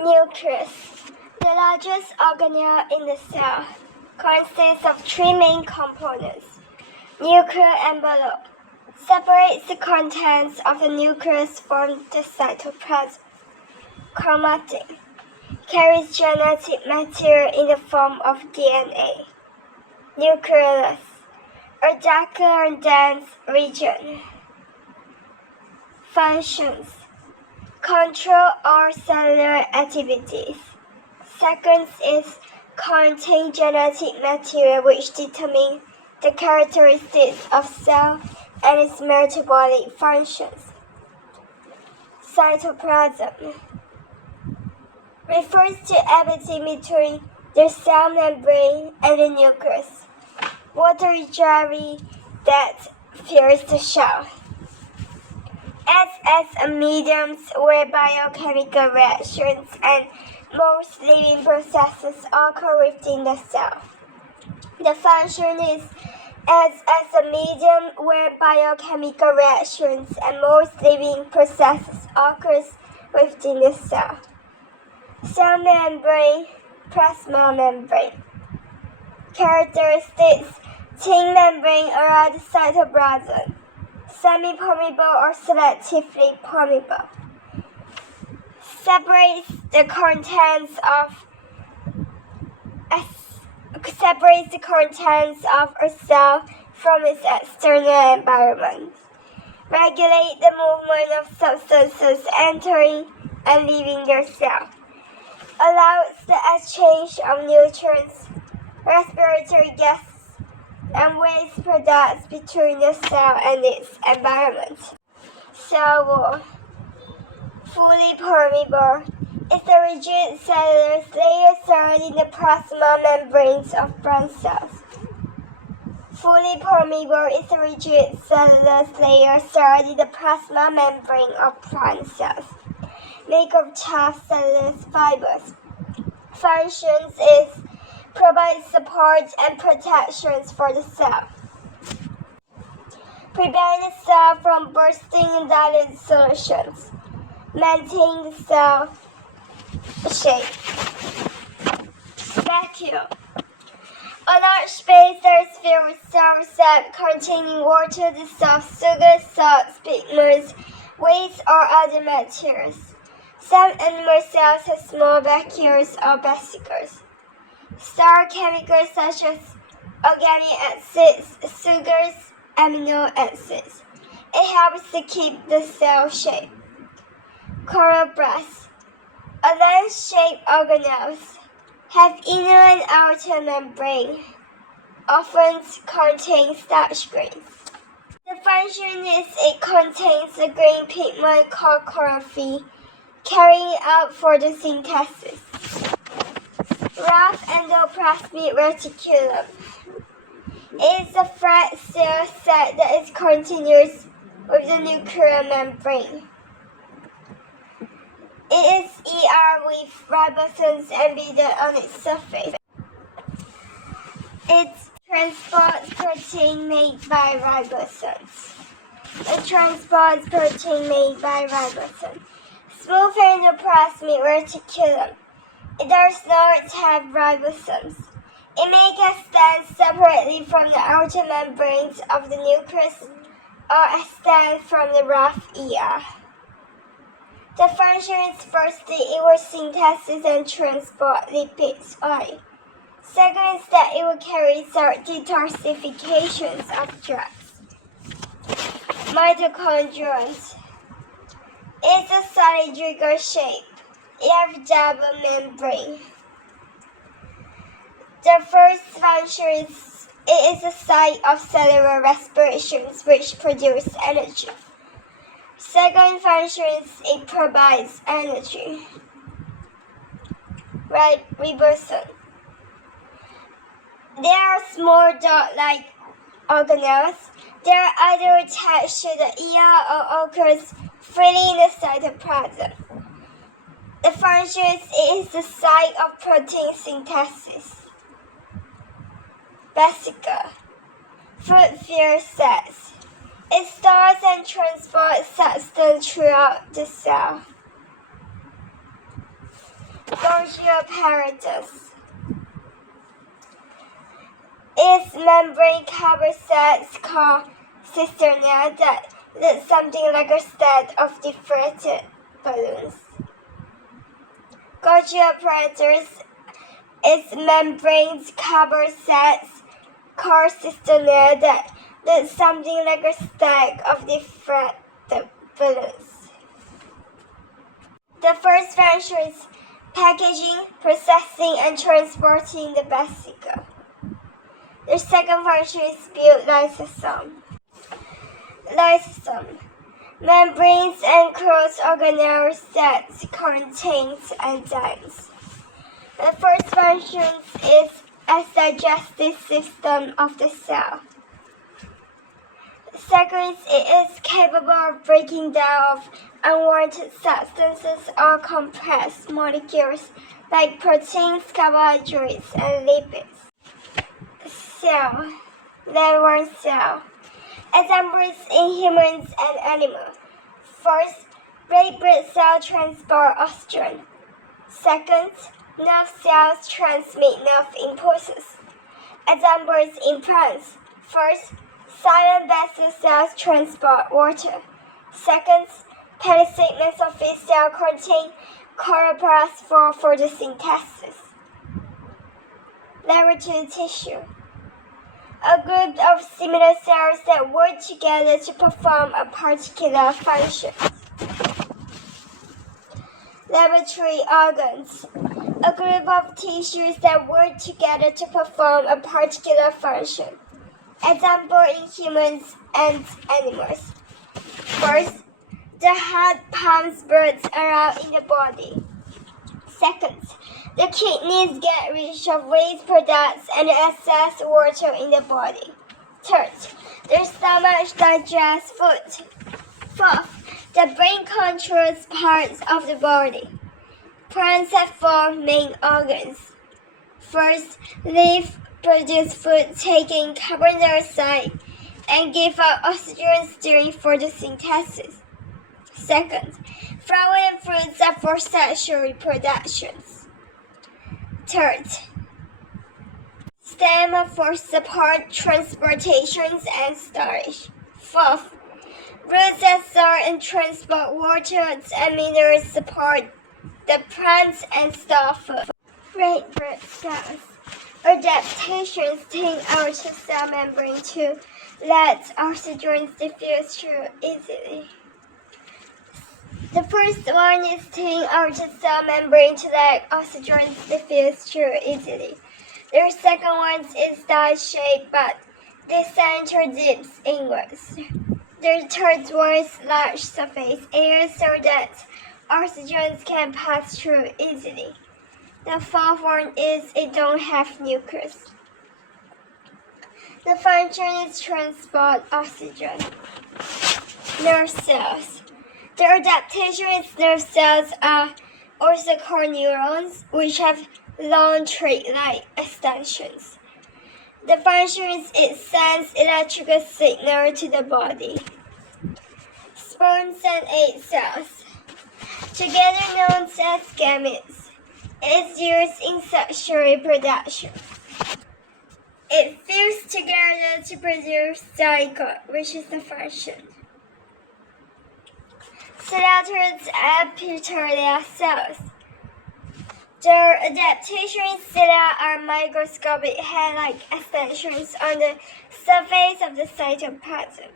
Nucleus. The largest organelle in the cell consists of three main components. Nuclear envelope separates the contents of the nucleus from the cytoplasm. Chromatin carries genetic material in the form of DNA. Nucleolus, a darker and dense region. Functions: control all cellular activities. Second is contain genetic material which determine the characteristics of cell and its metabolic functions. Cytoplasm refers to everything between the cell membrane and the nucleus. Watery jelly that fills the shell. Acts as a medium where biochemical reactions and most living processes occur within the cell. The function is acts as a medium where biochemical reactions and most living processes occur within the cell. Cell membrane, plasma membrane. Characteristics: thin membrane around the cytoplasm, semi-permeable or selectively permeable. Separates the contents of a cell from its external environment. Regulate the movement of substances entering and leaving the cell. Allows the exchange of nutrients, respiratory gases, and waste products between the cell and its environment. Cell wall. Fully permeable is the rigid cellular layer surrounding the plasma membranes of plant cells. Fully permeable is the rigid cellular layer surrounding the plasma membrane of plant cells, made of tough cellulose fibers. Functions is provide support and protections for the cell. Prevent the cell from bursting in dilute solutions. Maintain the cell shape. Vacuum. A large space that is filled with cell sap containing water, dissolved sugar, salts, pigments, waste, or other materials. Some animal cells have small vacuoles or vesicles. Store chemicals such as organic acids, sugars, amino acids. It helps to keep the cell shape. Chloroplasts, a lens-shaped organelles, have inner and outer membrane, often contain starch grains. The function is it contains a green pigment called chlorophyll, carrying out photosynthesis. Rough endoplasmic reticulum is a flat cell set that is continuous with the nuclear membrane. It is with ribosomes embedded on its surface. It's transport protein made by ribosomes. Smooth endoplasmic reticulum. It does not have ribosomes. It may extend separately from the outer membranes of the nucleus or extend from the rough ER. The function is firstly it will synthesize and transport lipids oil. Second is that it will carry out detoxifications of drugs. Mitochondrions is a cylindrical shape. It has double membrane. The first function is it is a site of cellular respirations which produce energy. Second function is it provides energy. Ribosome. They are small dot-like organelles. They are either attached to the ER or occurs freely in the cytoplasm. The function is it is the site of protein synthesis. Vesicle. Fruit-filled cells. It stores and transports substance throughout the cell. Golgi apparatus. Its membrane covers cells called cisterna that look something like a set of deflated balloons. Golgi apparatus. Its membranes cover cells called cisterna that look something like a stack of deflated balloons. The first function is packaging, processing, and transporting the vesicle. The second function is build lysosome. Lysosome. Membranes and cross-organelle cells contains enzymes. The first function is as digestive system of the cell. Second, it is capable of breaking down of unwanted substances or complex molecules like proteins, carbohydrates, and lipids. Cell. Level 1 cell. Examples in humans and animals. First, red blood cells transport oxygen. Second, nerve cells transmit nerve impulses. Examples in plants. First, silent vessel cells transport water. Second, palisade mesophyte cells contain chloroplast for photosynthesis. Level 2 tissue. A group of similar cells that work together to perform a particular function. Level 3 organs. A group of tissues that work together to perform a particular function. Example in humans and animals. First, the heart pumps blood around in the body. Second, the kidneys get rid of waste products and excess water in the body. Third, the stomach digests food. Fourth, the brain controls parts of the body. Plants have 4 main organs. First, leaves produce food taking carbon dioxide and give out oxygen during photosynthesis. Second, flowers and fruits are for sexual reproduction. Third, stem for support, transportation, and storage. Fourth, roots absorb and transport water and minerals support the plants and store food. Red blood cells. Adaptations take outer cell membrane to let oxygen diffuse through easily. The first one is thin outer cell membrane to let oxygen diffuse through easily. The second one is dye-shaped, but the center dips inwards. The third one is large surface area so that oxygen can pass through easily. The fourth one is it don't have nucleus. The function is transport oxygen. Nerve cells. The adaptation is nerve cells are also called neurons, which have long tree-like extensions. The function is it sends electrical signal to the body. Sperm and egg cells, together known as gametes, is used in sexual reproduction. It fused together to produce zygote, which is the function. Collateral epithelial cells. Their adaptation cilia are microscopic hair-like extensions on the surface of the cytoplasm.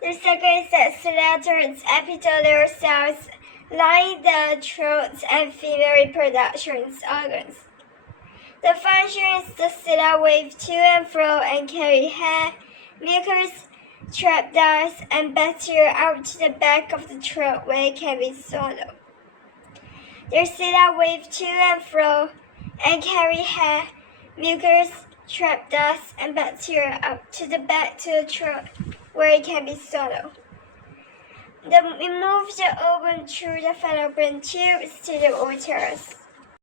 The second is that collateral epithelial cells line the throat and female reproduction organs. The function is the cilia wave to and fro and carry hair, mucus, trap dust, and bacteria out to the back of the throat where it can be swallowed. The cilia wave to and fro and carry hair, mucus, trap dust, and bacteria up to the back to the throat where it can be swallowed. They remove the ovum through the fallopian tubes to the uterus.